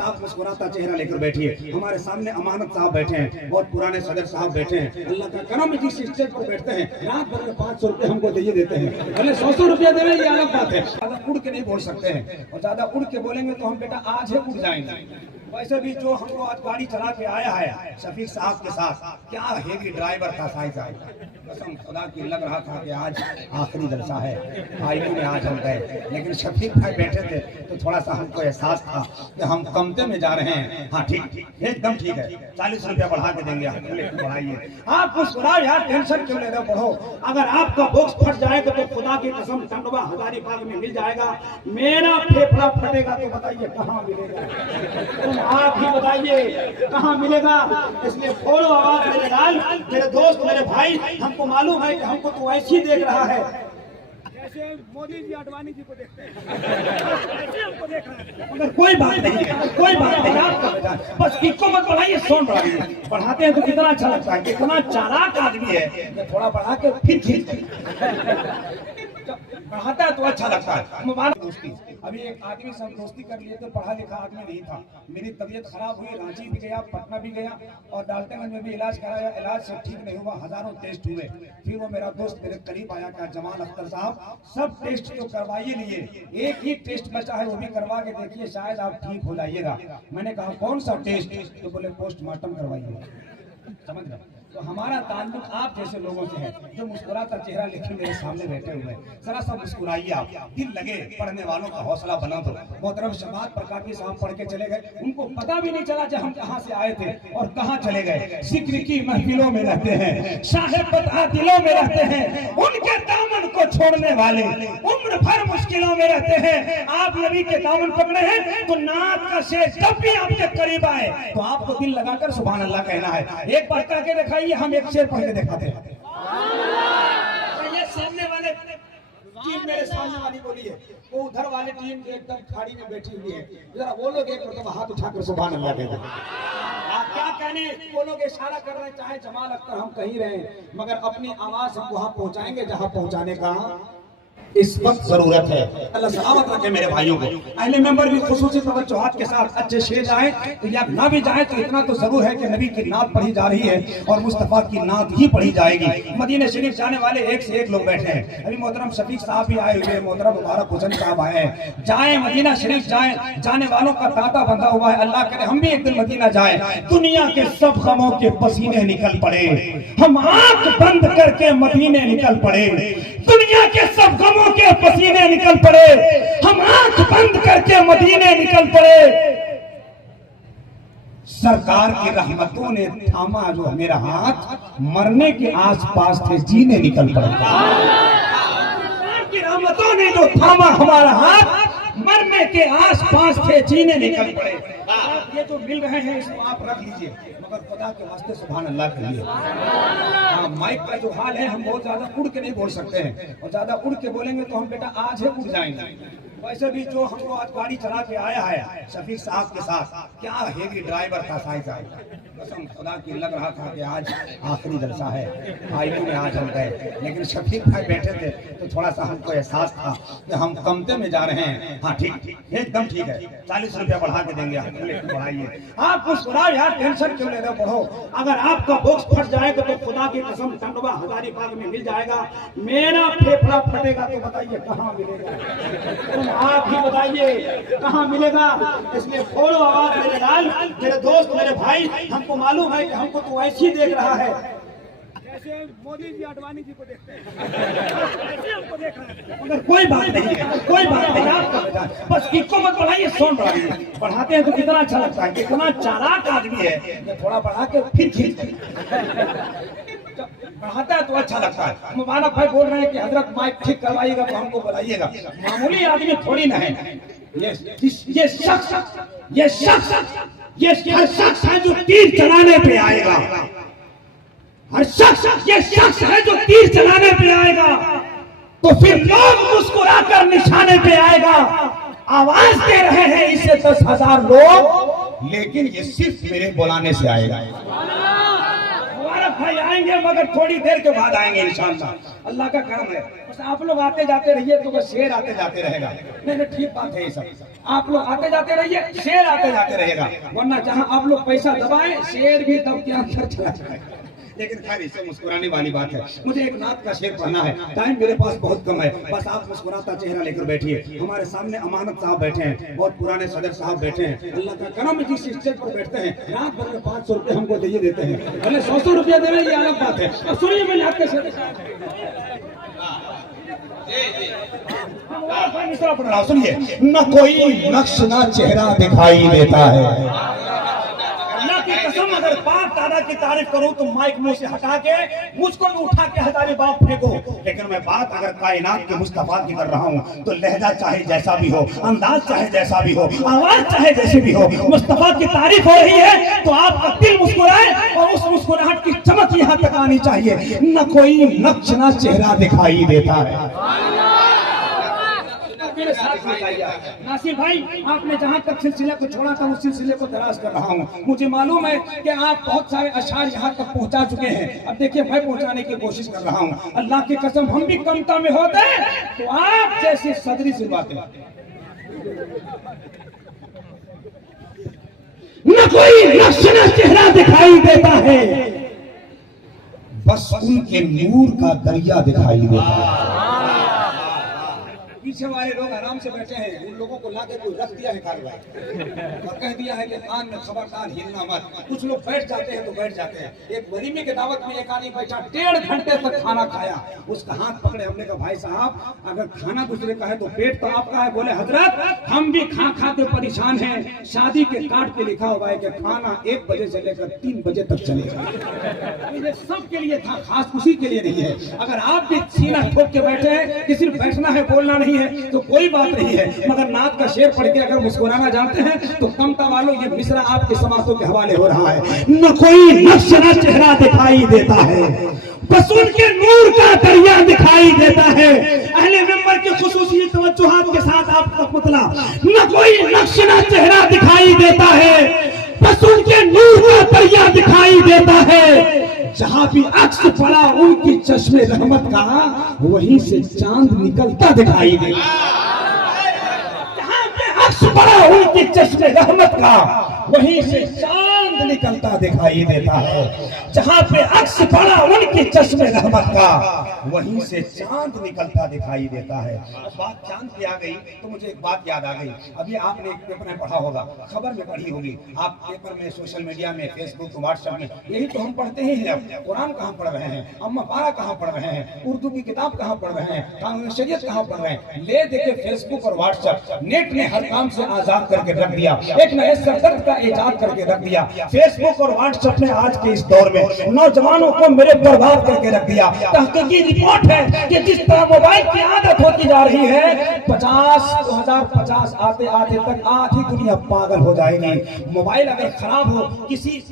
साफ मुस्कुराता चेहरा लेकर बैठिए। हमारे सामने अमानत साहब बैठे हैं, बहुत पुराने सदर साहब बैठे हैं। अल्लाह का करम, जिस स्टेज पर बैठते हैं रात भर में 500 रुपए हमको दे देते हैं, भले 100 रुपया दे रहे हैं, ये अलग बात है। ज्यादा उड़ के नहीं बोल सकते हैं, और ज्यादा उड़ के बोलेंगे तो हम बेटा आज ही उड़ जाएंगे। वैसे भी जो हमको आज गाड़ी चला के आया है शफीक साहब के साथ, क्या हेवी ड्राइवर था साहब, कसम खुदा की लग रहा था कि आज आखिरी जलसा है, आईने में आज हम गए। लेकिन शफीक भाई बैठे थे तो थोड़ा सा हमको एहसास था कि हम कमते में जा रहे हैं। हाँ ठीक, एकदम ठीक है, 40 रुपया बढ़ा के देंगे, बढ़ाइए। आप मुस्कुराओ यार, टेंशन क्यों ले रहे हो, बढ़ो। अगर आपका बॉक्स फट जाएगा तो खुदा की कसम टंडवा हजारीबाग में मिल जाएगा। मेरा फेफड़ा फटेगा तो बताइए कहाँ मिलेगा, आप ही बताइए कहाँ मिलेगा। इसलिए खोलो आवाज मेरे लाल, मेरे दोस्त, मेरे भाई। हमको मालूम है कि हमको तो ऐसे ही देख रहा है जैसे मोदी जी आडवाणी जी को देखते हैं, ऐसे हमको देख रहा है। मगर कोई बात नहीं है, कोई बात नहीं, आपका बस किको मत बढ़ाइए, सोन बढ़ाइए। बढ़ाते हैं तो कितना अच्छा लगता है, कितना चालाक आदमी है, थोड़ा बढ़ा के फिर बढ़ाता है तो अच्छा लगता है। मुबारक दोस्ती। अभी एक आदमी से हम दोस्ती कर लिए थे, पढ़ा लिखा आदमी नहीं था। मेरी तबीयत खराब हुई, रांची भी गया, पटना भी गया और डाल्टनगंज में भी इलाज कराया, इलाज से ठीक नहीं हुआ, हजारों टेस्ट हुए। फिर वो मेरा दोस्त मेरे करीब आया, क्या जमाल अख्तर साहब, सब टेस्ट तो करवाइए लिए, एक ही टेस्ट बचा है, वो भी करवा के देखिए, शायद आप ठीक हो जाइएगा। मैंने कहा कौन सा टेस्ट, तो बोले पोस्टमार्टम करवाइए। समझ रहे? तो हमारा ताल्लुक आप जैसे लोगों से है जो मुस्कुराता चेहरा लेके मेरे सामने बैठे हुए हैं। जरा सा मुस्कुराइए, आप दिल लगे, पढ़ने वालों का हौसला बना दो। मोहतरम शबाद प्रकाशी साहब पढ़ के चले गए, उनको पता भी नहीं चला जब हम कहाँ से आए थे और कहाँ चले गए। जिक्र की महफिलों में रहते हैं, साहिब बता दिलों में रहते हैं, उनके दामन को छोड़ने वाले उम्र भर मुश्किलों में रहते हैं। आप नबी के दामन पकड़े हैं तो नात का शेर जब भी आपके करीब आए तो आपको दिल लगाकर सुभान अल्लाह कहना है। एक बार कह के दिखाइए, हम एक शेर पढ़ के दिखाते हैं। ये सामने वाले टीम, मेरे सामने वाली बोली है, वो उधर वाली टीम एकदम खाड़ी में बैठी हुई है, जरा वो लोग एक मतलब हाथ उठाकर सुभान अल्लाह कहते हैं। आप क्या कहने, वो लोग इशारा कर रहे हैं, चाहे जमाल अख्तर हम कहीं रहे, मगर अपनी आवाज हम वहां पहुंचाएंगे जहां पहुंचाने का इस वक्त जरूरत है। अल्लाह सलामत रखे मेरे भाइयों को। अहले मेंबर भी खुसूसी तवज्जुहात के साथ अच्छे शेर जाए तो या ना भी जाए तो इतना तो जरूर है कि नबी की नात पढ़ी जा रही है और मुस्तफा की नात ही पढ़ी जाएगी। मदीना शरीफ जाने वाले एक से एक लोग बैठे हैं। अभी मोहतरम शफीक साहब भी आए हुए हैं, मोहतरम मुबारक हुसैन साहब आए हैं। जाए मदीना शरीफ जाए, जाने वालों का तांता बंधा हुआ है। अल्लाह करे हम भी एक दिन मदीना जाए, दुनिया के सब गमों के पसीने निकल पड़े, हम आंख बंद करके मदीने निकल पड़े। दुनिया के सब गमों के पसीने निकल पड़े, हम आंख बंद करके मदीने निकल पड़े। सरकार की रहमतों ने थामा जो मेरा हाथ, मरने के आसपास थे जीने निकल पड़े। सरकार की रहमतों ने जो थामा हमारा हाथ, मरने के आसपास थे जीने निकल पड़े। ये जो मिल रहे हैं इसको आप रख लीजिए, मगर खुदा के वास्ते सुभान अल्लाह कहिए। हाँ, माइक का जो हाल है, हम बहुत ज्यादा उड़ के नहीं बोल सकते हैं, और ज्यादा उड़ के बोलेंगे तो हम बेटा आज ही उड़ जाएंगे। वैसे भी जो हमको आज गाड़ी चला के आया है शफीक साहब के साथ, क्या हेवी ड्राइवर था साहब, कसम खुदा की लग रहा था कि आज आखिरी जलसा है, आईने में आज हम गए। लेकिन शफीक भाई बैठे थे तो थोड़ा सा हमको एहसास था कि हम कमते में जा रहे हैं। हाँ ठीक, एकदम ठीक है, 40 रुपया बढ़ा के देंगे, बढ़ाइए। आप मुस्कुराओ यार, टेंशन क्यों ले रहे हो, बढ़ो। अगर आपका बॉक्स फट जाएगा तो खुदा की कसम टंडवा हजारीबाग में मिल जाएगा। मेरा फेफड़ा फटेगा तो बताइए कहाँ मिलेगा, आप ही बताइए कहाँ मिलेगा। इसलिए खोलो आवाज मेरे लाल, मेरे दोस्त, मेरे भाई। हमको मालूम है कि हमको तो ऐसे ही देख रहा है जैसे मोदी जी आडवाणी जी को देखते हैं, ऐसे हमको देख रहा है। मगर कोई बात नहीं है, कोई बात नहीं, आपका बस किको मत बढ़ाइए, सोन बढ़ाइए। बढ़ाते हैं तो कितना अच्छा लगता है, कितना चालाक आदमी है, थोड़ा बढ़ा के फिर बढ़ाता है तो अच्छा लगता है। मुबारक भाई बोल रहे हैं कि हजरत माइक ठीक करवाइएगा तो हमको बुलाइएगा, मामूली आदमी थोड़ी ना है। ये शख्स है जो तीर चलाने पे आएगा, हर शख्स ये शख्स है जो तीर चलाने पे आएगा, तो फिर लोग मुस्कुराकर निशाने पे आएगा। आवाज दे रहे हैं इसे 10,000 लोग, लेकिन ये सिर्फ मेरे बुलाने से आएगा। भाई आएंगे मगर थोड़ी देर के बाद आएंगे इंशाअल्लाह, अल्लाह का करम है। बस आप लोग आते जाते रहिए तो बस शेर आते जाते रहेगा। नहीं ठीक बात है ये सब। आप लोग आते जाते रहिए, शेर आते जाते रहेगा, वरना जहां आप लोग पैसा दबाएं शेर भी दब के अंदर चला जाएगा। लेकिन खैर इससे मुस्कुराने वाली बात है। मुझे एक नात का शेर पढ़ना है, टाइम मेरे पास बहुत कम है, बस आप मुस्कुराता चेहरा लेकर बैठिए। हमारे सामने अमानत साहब बैठे हैं, बहुत पुराने सदर साहब बैठे हैं। अल्लाह का करम जिस स्टेज पर बैठते हैं, रात भर में 500 रुपये हमको दे देते हैं, भले 100 रुपया दे रहे, ये अलग बात है। और सुनिए मैं नात का शेर पढ़ रहा हूं, सुनिए। न कोई नक्श ना चेहरा दिखाई देता है, कसम अगर बाप दादा की तारीफ करूं तो माइक मुंह से हटा के मुझको भी उठा के हजारे बाप फेंको, लेकिन मैं बात अगर कायनात के मुस्तफा की कर रहा हूं तो लहजा चाहे जैसा भी हो, अंदाज चाहे जैसा भी हो, आवाज चाहे जैसी भी हो, मुस्तफा की तारीफ हो रही है तो आपका दिल मुस्कुराए और उस मुस्कुराहट की चमक यहां तक आनी चाहिए। न कोई नक्श ना चेहरा दिखाई देता है। नासिर भाई, आपने जहां तक सिलसिले को छोड़ा था उस सिलसिले को दराज कर रहा हूं। मुझे मालूम है कि आप बहुत सारे अशार यहां तक पहुंचा चुके हैं, अब देखिए मैं पहुंचाने की कोशिश कर रहा हूं। अल्लाह की कसम हम भी कमता में होते तो आप जैसे सदरी सिलवाते। न कोई नक्श ना चेहरा दिखाई देता है, बस उनके नूर का दरिया दिखाई देता है। पीछे वाले लोग आराम से बैठे हैं, उन लोगों को लाके कोई रख दिया है कार्रवाई और कह दिया है कि कान में खबरदार हिलना मत। कुछ लोग बैठ जाते हैं तो बैठ जाते हैं। एक वलीमे के दावत में एक आदमी बैठा, 1.5 घंटे तक खाना खाया, उसका हाथ पकड़े, हमने कहा भाई साहब अगर खाना दूसरे का है तो पेट तो आपका है। बोले हजरत हम भी खा खा के परेशान हैं, शादी के कार्ड पे लिखा हुआ है कि खाना 1 बजे से लेकर 3 बजे तक चलेगा। ये सबके लिए था, खास उसी के लिए नहीं है। अगर आप भी सीना ठोक के बैठे हैं कि सिर्फ बैठना है बोलना नहीं है तो कोई बात नहीं है, मगर नात का शेर पढ़ के अगर मुस्कुराना जानते हैं तो कमता वालों ये मिसरा आपके समातों के हवाले हो रहा है। न कोई नक्श ना चेहरा दिखाई देता है, बस उनके नूर का दरिया दिखाई देता है। अहले मेंबर की खुसूसी तवज्जुहात के साथ आप तक मतला, न कोई नक्श ना चेहरा दिखाई देता है, बस उनके नूर का दरिया दिखाई देता है। जहां भी अक्स पड़ा उनकी चश्मे रहमत का, वहीं से चांद निकलता दिखाई देता है। जहां पे अक्स पड़ा उनकी चश्मे रहमत का, वहीं से चांद निकलता दिखाई देता है। जहां पे अक्स पड़ा उनकी चश्मे रहमत का, वहीं से चांद निकलता दिखाई देता है। अब बात चांद की आ गई तो मुझे एक बात याद आ गई। अभी आपने एक पेपर में पढ़ा होगा, खबर में पढ़ी होगी, आप पेपर में, सोशल मीडिया में, फेसबुक, व्हाट्सएप में, यही तो हम पढ़ते ही हैं। कुरान कहाँ पढ़ रहे हैं, अम्मा पारा कहाँ पढ़ रहे हैं, उर्दू की किताब कहाँ पढ़ रहे हैं, कानून शरीयत कहाँ पढ़ रहे हैं। ले देखे फेसबुक और व्हाट्सएप, नेट ने हर काम से आजाद करके रख दिया, एक नए सरदर्द का इजाद करके रख दिया। फेसबुक और व्हाट्सएप ने आज के इस दौर में नौजवानों को मेरे बर्बाद करके रख दिया। तहकीकी रिपोर्ट है कि जिस तरह मोबाइल की आदत होती जा रही है, 2050 आते आते तक आधी दुनिया पागल हो जाएगी। मोबाइल अगर खराब हो, किसी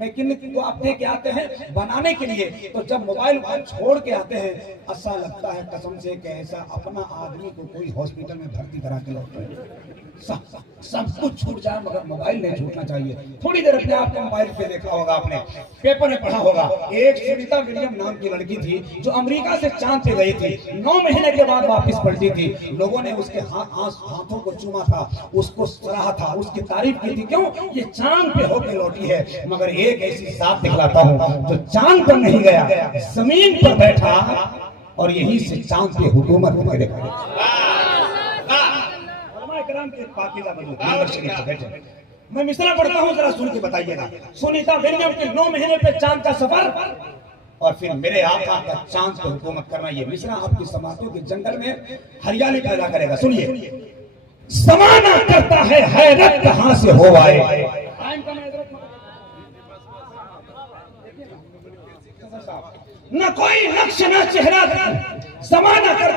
मैकेनिक को आप दे के आते हैं बनाने के लिए, तो जब मोबाइल छोड़ के आते हैं ऐसा लगता है कसम से कि ऐसा अपना आदमी को कोई हॉस्पिटल में भर्ती करा के लौटता है। सब कुछ छूट जाए मगर मोबाइल नहीं छूटना चाहिए। थोड़ी देर अपने आप को मोबाइल पे देखा होगा, आपने पेपर में पढ़ा होगा, एक सुनीता विलियम नाम की लड़की थी जो अमेरिका से चांद पे गई थी, 9 महीने के बाद वापस पलटी थी। लोगों ने उसके हाथों को चूमा था, उसको सराहा था, उसकी तारीफ की थी, क्यों? ये चांद पे होकर लौटी है। मगर एक ऐसी जात दिखलाता हूँ जो चांद पर नहीं गया, जमीन पर बैठा और यही से चांद पे हुकूमत करेगा। मैं मिसरा पढ़ता हूँ, जरा सुन के बताइएगा। सुनीता विलियम के 9 महीने पे चांद का सफर और फिर मेरे आका का चांद पे हुकूमत करना, ये मिसरा आपकी समातों के जंगल में हरियाली पैदा करेगा। सुनिए, समाना करता है हैरत कहां से हो आए। न कोई नक्श न चेहरा समाना कर,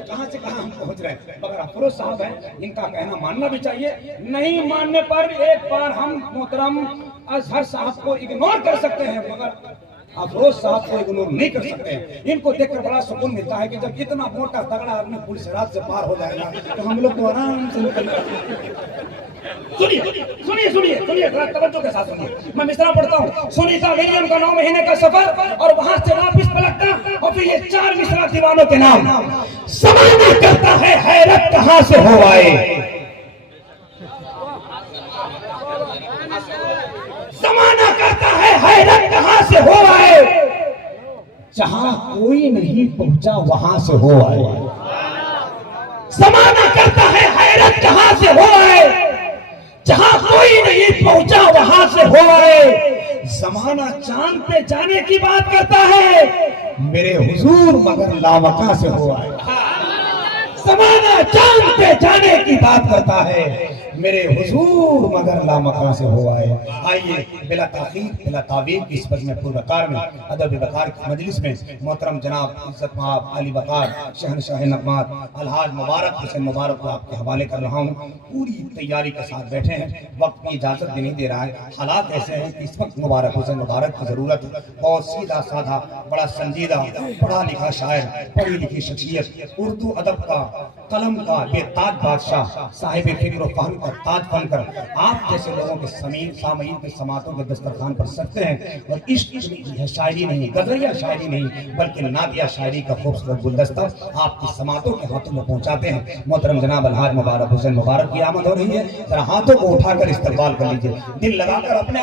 कहां से कहां हम पहुंच रहे हैं। मगर अफरोज साहब हैं, इनका कहना मानना भी चाहिए। नहीं मानने पर एक बार हम मोहतरम अजहर साहब को इग्नोर कर सकते हैं, मगर अफरोज साहब को इग्नोर नहीं कर सकते हैं। इनको देखकर बड़ा सुकून मिलता है कि जब इतना मोटा तगड़ा आदमी पुलिस रात से पार हो जाएगा तो हम लोग को आराम से सुनिए सुनिए सुनिए सुनिए, तवज्जो के साथ सुनिए, मैं मिसरा पढ़ता हूँ। सुनीता विलियम का 9 महीने का सफर और वहां से वापस पलटना, और फिर ये 4 मिसरा दीवानों के नाम। ज़माना करता है हैरत कहां से हो आए, ज़माना करता है हैरत कहां से हो आए, जहां कोई नहीं पहुंचा वहां से हो आए। ज़माना करता है हैरत कहां से हो आए, जहां कोई नहीं पहुंचा वहां से हो आए। ज़माना चांद पे जाने की बात करता है, मेरे हुजूर मगर लावका से हो आए। ज़माना चांद पे जाने की बात करता है, मेरे हुजूर मगर लामका से हो आए। आइए बिला ताखीर बिला तावील की इस में पुरवकार में अदब वकार की मजलिस में मोहतरम जनाब इज्जत माब अली वकार शहनशाह नगमात अलहाज मुबारक हुसैन मुबारक को आपके हवाले कर रहा हूँ। पूरी तैयारी के साथ बैठे हैं, वक्त की इजाजत भी नहीं दे रहा है। हालात ऐसे हैं कि इस वक्त मुबारक हुसैन मुबारक की जरूरत है। बहुत सीधा साधा बड़ा संजीदा पढ़ा लिखा शायर, पढ़ी लिखी शख्सियत, उर्दू अदब का कलम का बेताज बादशाह, साहिब फिक्र फहम का ताज बनकर आप जैसे लोगों के सामीन के समातों के दस्तरखान पर सकते हैं। और इश्क है शायरी नहीं, गजरिया शायरी नहीं, बल्कि नादिया शायरी का खूबसूरत गुलदस्ता आपकी समातों के हाथों में पहुंचाते हैं। मोहतरम जनाब अलहाज मुबारक हुसैन मुबारक की आमद हो रही है, जरा हाथों को उठाकर इस्तकबाल कर लीजिए, दिल लगाकर अपने